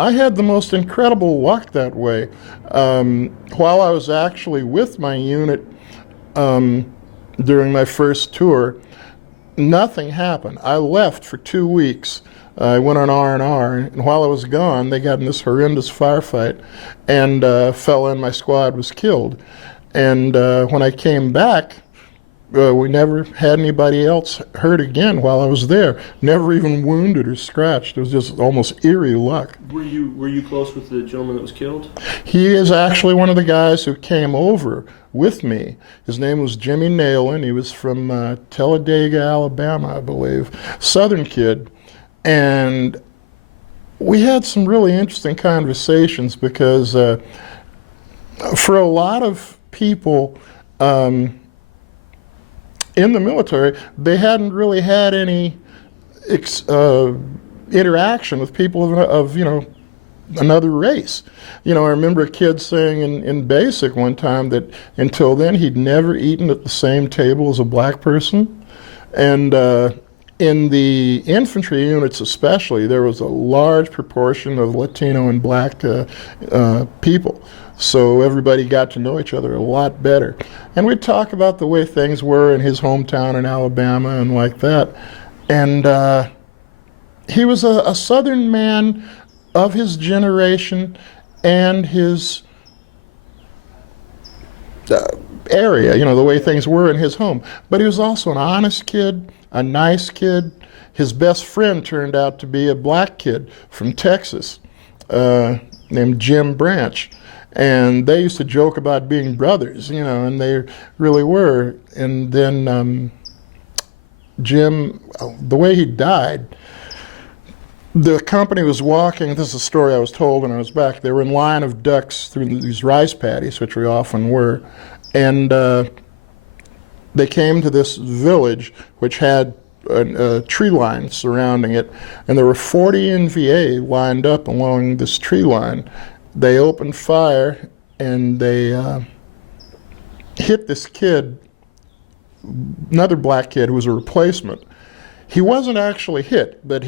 I had the most incredible luck that way. While I was actually with my unit during my first tour, nothing happened. I left for 2 weeks. I went on R&R, and while I was gone, they got in this horrendous firefight, and a fellow in my squad was killed. And when I came back, we never had anybody else hurt again while I was there. Never even wounded or scratched. It was just almost eerie luck. Were you close with the gentleman that was killed? He is actually one of the guys who came over with me. His name was Jimmy Nalen. He was from Talladega, Alabama, I believe. Southern kid. And we had some really interesting conversations because for a lot of people in the military, they hadn't really had any interaction with people of another race. I remember a kid saying in basic one time that until then he'd never eaten at the same table as a black person. And in the infantry units especially, there was a large proportion of Latino and black people. So everybody got to know each other a lot better. And we'd talk about the way things were in his hometown in Alabama and like that. And he was a Southern man of his generation and his area, the way things were in his home. But he was also an honest kid, a nice kid. His best friend turned out to be a black kid from Texas named Jim Branch. And they used to joke about being brothers, and they really were. And then Jim, the way he died, the company was walking, this is a story I was told when I was back, they were in line of ducks through these rice paddies, which we often were, and they came to this village which had a tree line surrounding it, and there were 40 NVA lined up along this tree line. They opened fire and they hit this kid, another black kid who was a replacement. He wasn't actually hit, but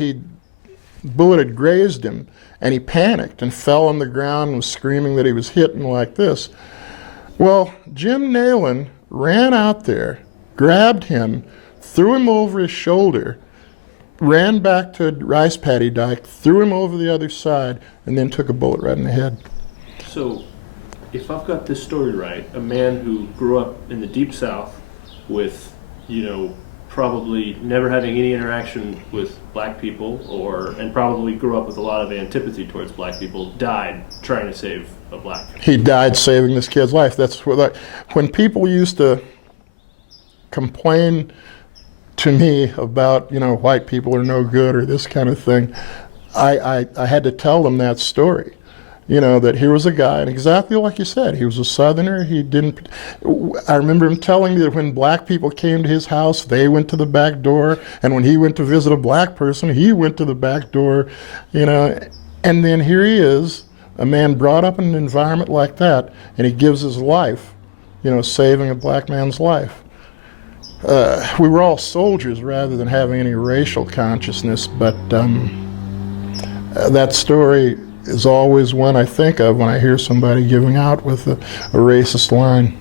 bullet had grazed him, and he panicked and fell on the ground and was screaming that he was hit and like this. Well, Jim Nalen ran out there, grabbed him, threw him over his shoulder, ran back to Rice Paddy Dyke, threw him over the other side, and then took a bullet right in the head. So, if I've got this story right, a man who grew up in the Deep South with, probably never having any interaction with black people, and probably grew up with a lot of antipathy towards black people, died trying to save a black kid. He died saving this kid's life. That's what, when people used to complain to me about, white people are no good or this kind of thing, I had to tell them that story. That here was a guy, and exactly like you said, he was a Southerner. I remember him telling me that when black people came to his house, they went to the back door, and when he went to visit a black person, he went to the back door, and then here he is, a man brought up in an environment like that, and he gives his life, saving a black man's life. We were all soldiers rather than having any racial consciousness, but that story is always one I think of when I hear somebody giving out with a racist line.